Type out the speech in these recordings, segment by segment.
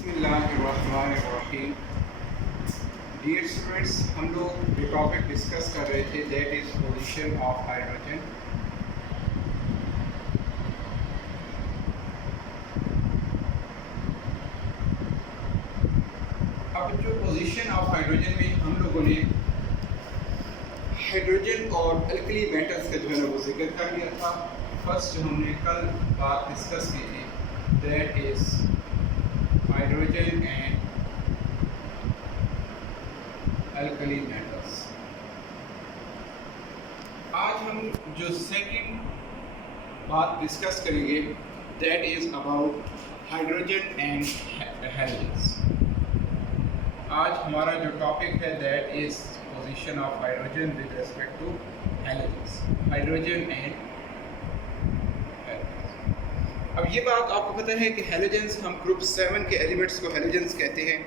बिस्मिल्लाहिर्रहमानिर्रहीम। Dear students, हम लोग जो टॉपिक डिस्कस कर रहे थे that is position of hydrogen. अब जो पोजीशन ऑफ हाइड्रोजन में हम लोगों ने हाइड्रोजन और अल्कली मेटल्स का जो है ना वो जिक्र कर लिया था। फर्स्ट जो हमने कल बात डिस्कस की थी that is hydrogen and alkali metals. आज हम जो सेकंड बात डिस्कस करेंगे that is about hydrogen and halogens. आज हमारा जो टॉपिक है that is position of hydrogen with respect to halogens, hydrogen and. अब ये बात आपको पता है कि हेलोजेंस, हम ग्रुप 7 के एलिमेंट्स को हेलोजेंस कहते हैं।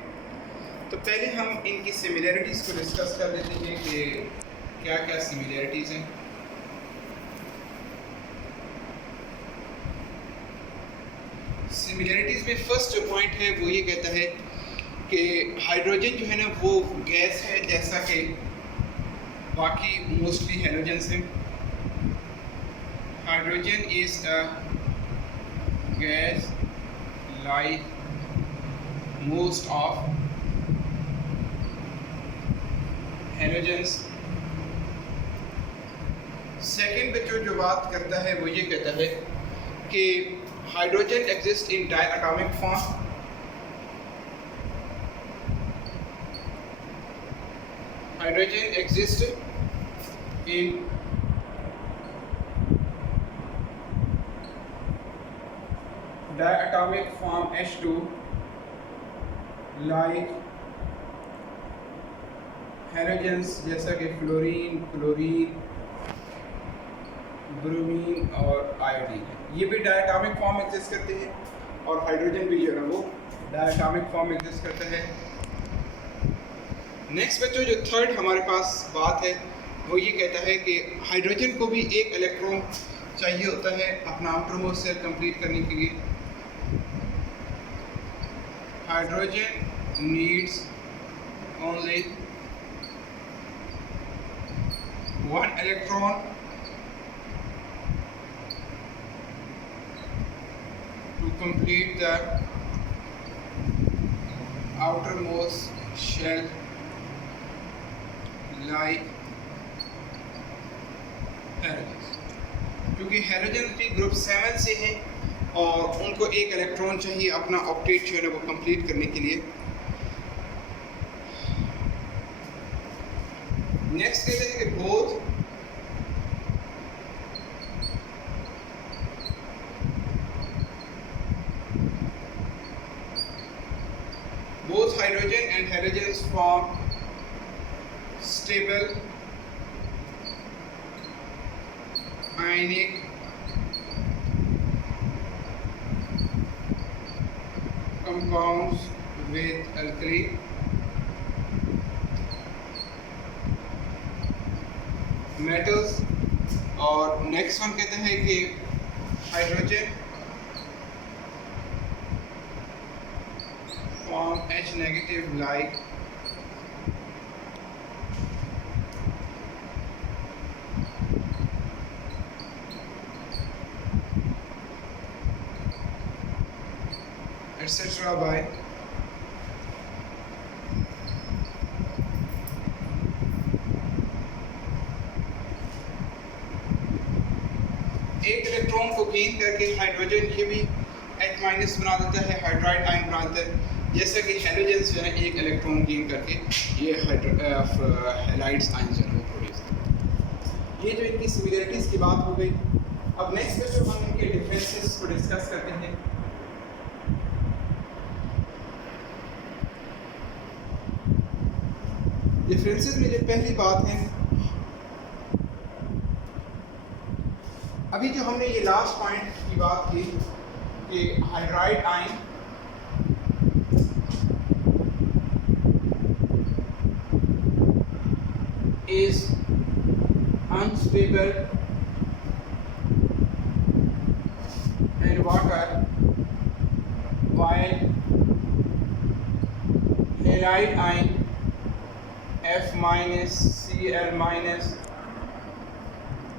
तो पहले हम इनकी सिमिलैरिटीज़ को डिस्कस कर लेते हैं कि क्या क्या सिमिलैरिटीज़ हैं। सिमिलैरिटीज़ में फर्स्ट जो पॉइंट है वो ये कहता है कि हाइड्रोजन जो है ना वो गैस है, जैसा कि बाकी मोस्टली हेलोजेंस हैं। Hydrogen is a gas like most of halogens. Second पे जो बात करता है वो ये कहता है कि hydrogen exist in diatomic form. Hydrogen exist in diatomic form H2 like halogens, जैसा कि फ्लोरीन, क्लोरीन, ब्रोमीन और आयोडीन। ये भी डायटोमिक फॉर्म एग्जिस्ट करते हैं और हाइड्रोजन भी जो है वो डायटोमिक फॉर्म एग्जिस्ट करता है। नेक्स्ट बच्चों, जो थर्ड हमारे पास बात है वो ये कहता है कि हाइड्रोजन को भी एक इलेक्ट्रॉन चाहिए होता है अपना आउटर मोस्ट शेल कंप्लीट करने के लिए। Hydrogen needs only one electron to complete the outermost shell like halogens। क्योंकि हेलोजेंस भी ग्रुप 7 से हैं और उनको एक इलेक्ट्रॉन चाहिए अपना ऑक्टेट जो है ना वो कंप्लीट करने के लिए। नेक्स्ट कहते हैं कि both hydrogen and halogens form stable ionic compounds with alkali metals। और नेक्स्ट वन कहते हैं कि hydrogen form H negative like etcetera by एक इलेक्ट्रॉन को गेन करके हाइड्रोजन ये भी H- बना देता है, हाइड्राइड आयन बना देता है, जैसा कि हेलोजेंस जो है एक इलेक्ट्रॉन गेन करके ये हैलाइड्स आयन जो है वो प्रोड्यूस करता है। ये जो इनकी सिमिलैरिटीज़ की बात हो गई। अब नेक्स्ट पे जो हम इनके डिफरेंसेस को डिस्कस करते हैं। डिफरेंसेस में जो पहली बात है, अभी जो हमने ये लास्ट पॉइंट की बात की कि hydride ion is unstable in water while halide ion F minus Cl minus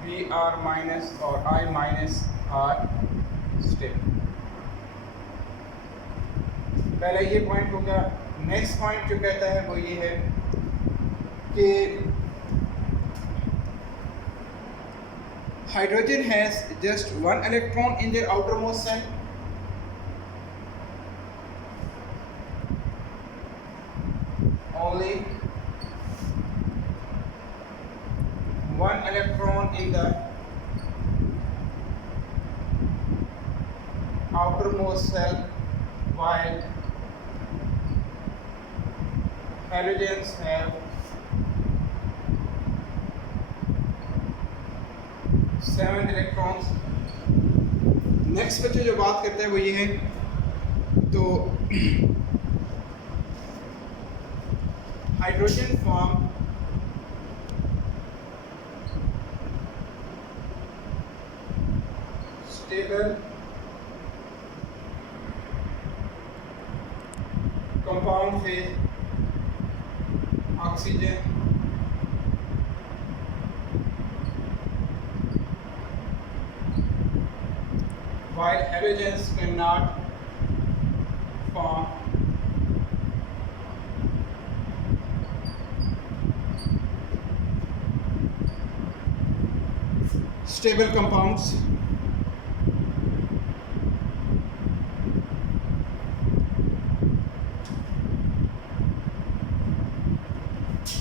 Br minus और I माइनस आर स्टेबल। पहला ये पॉइंट हो गया। नेक्स्ट पॉइंट जो कहता है वो ये है कि hydrogen has just one electron in their outermost shell. Only one electron in the outermost shell, while halogens have 7 electrons। Next बच्चे जो बात करते हैं वो ये है, तो hydrogen form stable compound phase oxygen while halogens cannot form stable compounds।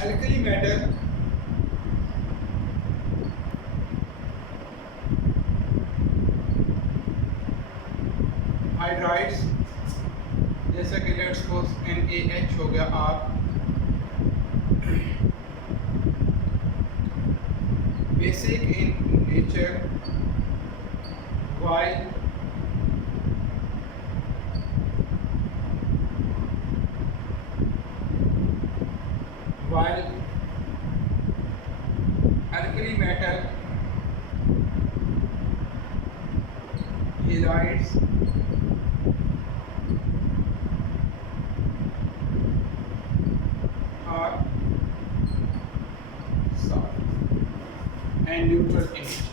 Alkali metal hydrides जैसा कि लेट्स सपोज NaH हो गया R, basic in nature while alkali metal halides are soft and neutral in nature।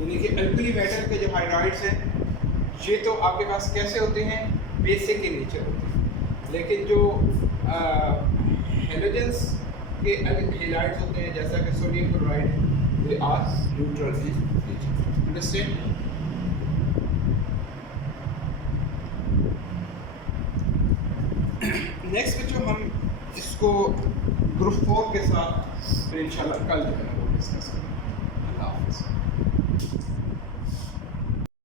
यानी कि alkali metal के जो hydrides हैं ये तो आपके पास कैसे होते हैं, बेसिक इन नेचर होते हैं, लेकिन जो हेलोजेंस के हेलाइड्स होते हैं जैसा कि सोडियम क्लोराइड है, they are neutral in nature। Understand? Next बच्चों हम इसको ग्रुप 4 के साथ फिर इंशाल्लाह कल जो है वो डिस्कस करेंगे। अल्लाह हाफ़िज़।